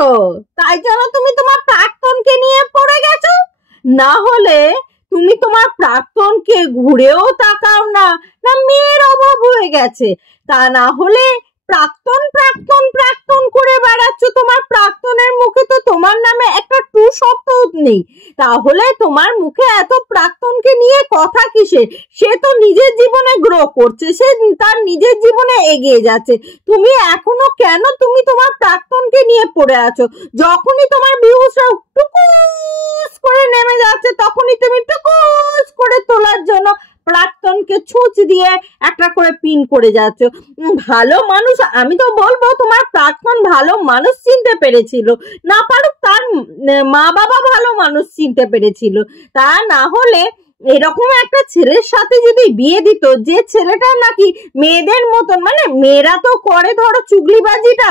গো, তাই জন্য তুমি তোমার প্রাক্তনকে নিয়ে পড়ে গেছো। না হলে তুমি তোমার প্রাক্তনকে ঘুরেও তাকাও না, না মেয়ের অভাব হয়ে গেছে, তা না হলে প্রাক্তন প্রাক্তন প্রাক্তন করে বেড়াচ্ছ। তোমার প্রাক্তনের মুখে তো তোমার নামে একটা টু শব্দ নেই, তাহলে তোমার মুখে এত প্রাক্তনকে নিয়ে কথা কিসের? সে তো নিজের জীবনে গ্রো করছে, সে তার নিজের জীবনে এগিয়ে যাচ্ছে। তুমি এখনো কেন তুমি তোমার প্রাক্তনকে নিয়ে পড়ে আছো? যখনই তোমার ভিউজটা টুকুস করে নেমে যাচ্ছে, তখনই তুমি টুকুস করে তোলার জন্য প্রাক্তনকে ছুঁচ দিয়ে একটা করে পিন করে যাচ্ছ। ভালো মানুষ, আমি তো বলবো তোমার প্রাক্তন ভালো মানুষ চিনতে পেরেছিল, না পারুক তার মা বাবা ভালো মানুষ চিনতে পেরেছিল। তা না হলে এরকম একটা ছেলের সাথে যদি বিয়ে দিত, যে ছেলেটা নাকি মেয়েদের মতন, মানে মেয়েরা তো করে ধরো চুগলিবাজিটা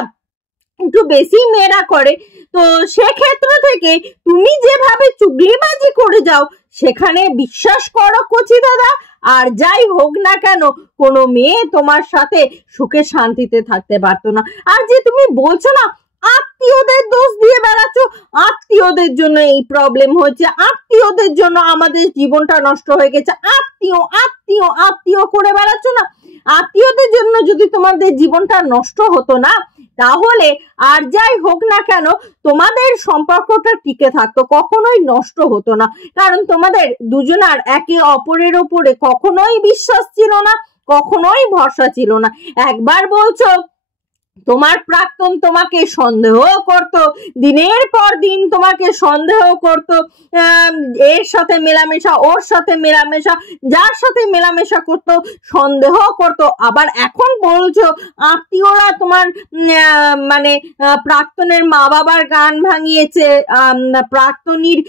একটু বেশি মেয়েরা করে, তো সেক্ষেত্র থেকে তুমি যেভাবে চুগলিবাজি করে যাও সেখানে বিশ্বাস করো কচি দাদা, আর যাই হোক না কেন কোনো মেয়ে তোমার সাথে সুখে শান্তিতে থাকতে পারতো না। আর যে তুমি বলছো না আত্মীয়দের দোষ দিয়ে বেড়াচ্ছ, আত্মীয়দের জন্য এই প্রবলেম হচ্ছে, আত্মীয়দের জন্য আমাদের জীবনটা নষ্ট হয়ে গেছে, আত্মীয় আত্মীয় আত্মীয় করে বেড়াচ্ছ না। আত্মীয়দের জন্য যদি তোমাদের জীবনটা নষ্ট হতো না, তাহলে আর যাই হোক না কেন তোমাদের সম্পর্কটা টিকে থাকতো, কখনোই নষ্ট হতো না। কারণ তোমাদের দুজনার একে অপরের উপরে কখনোই বিশ্বাস ছিল না, কখনোই ভরসা ছিল না। একবার বলছো তোমার প্রাক্তন তোমাকে সন্দেহ করত, দিনের পর দিন তোমাকে সন্দেহ করত, এর সাথে মেলামেশা, ওর সাথে মেলামেশা, যার সাথে মেলামেশা করত সন্দেহ করত। আবার এখন বলছো আত্মীয়রা তোমার মানে প্রাক্তনের মা বাবার কান ভাঙিয়েছে, প্রাক্তনীর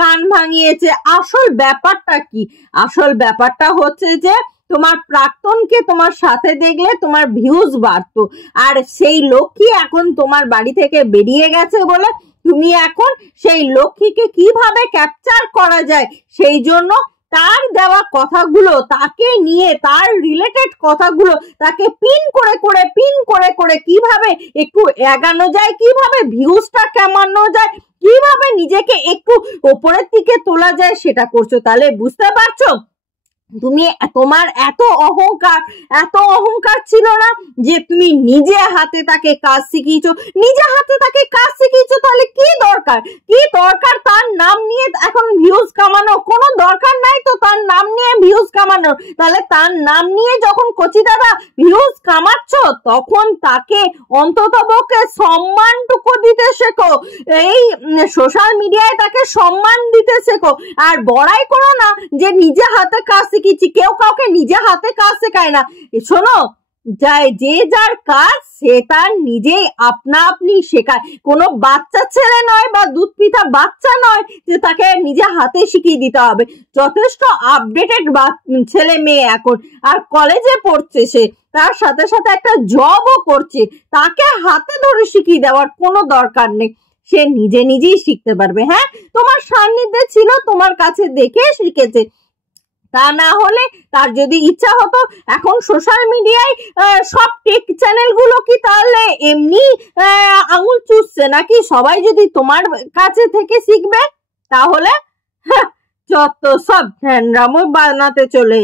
কান ভাঙিয়েছে। আসল ব্যাপারটা কি? আসল ব্যাপারটা হচ্ছে যে তোমার প্রাক্তনকে তোমার সাথে দেখলে তোমার ভিউজ বাড়তো, আর সেই লক্ষ্মী এখন তোমার বাড়ি থেকে বেরিয়ে গেছে বলে তুমি এখন সেই লক্ষ্মীকে কিভাবে ক্যাপচার করা যায় সেই জন্য তার দেওয়া কথাগুলো, তাকে নিয়ে তার রিলেটেড কথাগুলো তাকে পিন করে কিভাবে একটু এগানো যায়, কিভাবে ভিউজটা কমানো যায়, কিভাবে নিজেকে একটু ওপরের দিকে তোলা যায় সেটা করছো। তাহলে বুঝতে পারছো তুমি তোমার এত অহংকার ছিল না যে তুমি নিজে হাতে তাকে কাজ শিখিয়েছো, নিজে হাতে তাকে কাজ শিখিয়েছো। তাহলে কি দরকার তার নাম নিয়ে এখন ভিউজ কামানো? কোনো দরকার নাই তো তার নাম নিয়ে ভিউজ কামানোর। তাহলে তার নাম নিয়ে যখন কচি দাদা ভিউজ কামাচ্ছ, তখন তাকে অন্ততপক্ষে সম্মানটুকু দিতে শেখো, এই সোশ্যাল মিডিয়ায় তাকে সম্মান দিতে শেখো। আর বড়াই করো না যে নিজে হাতে কাজ শিখেছি, কেউ কাউকে নিজে হাতে কাজ শেখায় না। শোনো, যে যার কাজ সে তার নিজেই আপনা আপনি শেখায়, কোনো বাচ্চা ছেলে নয় বা দুধ পিঠা বাচ্চা নয় যে তাকে নিজে হাতে শিখিয়ে দিতে হবে। যথেষ্ট আপডেটেড ছেলে মেয়ে এখন, আর কলেজে পড়ছে সে, তার সাথে সাথে একটা জবও করছে, তাকে হাতে ধরে শিখিয়ে দেওয়ার কোনো দরকার নেই, সে নিজেই শিখতে পারবে। হ্যাঁ, তোমার সান্নিধ্যে ছিল, তোমার কাছে দেখে শিখেছে। তা না হলে তার যদি ইচ্ছা হতো, এখন সোশ্যাল মিডিয়ায় সব টেক চ্যানেল গুলো কি তাহলে এমনি আঙুল চুষছে নাকি? সবাই যদি তোমার কাছে থেকে শিখবে তাহলে যত সব ধ্যানরামও বানাতে চলে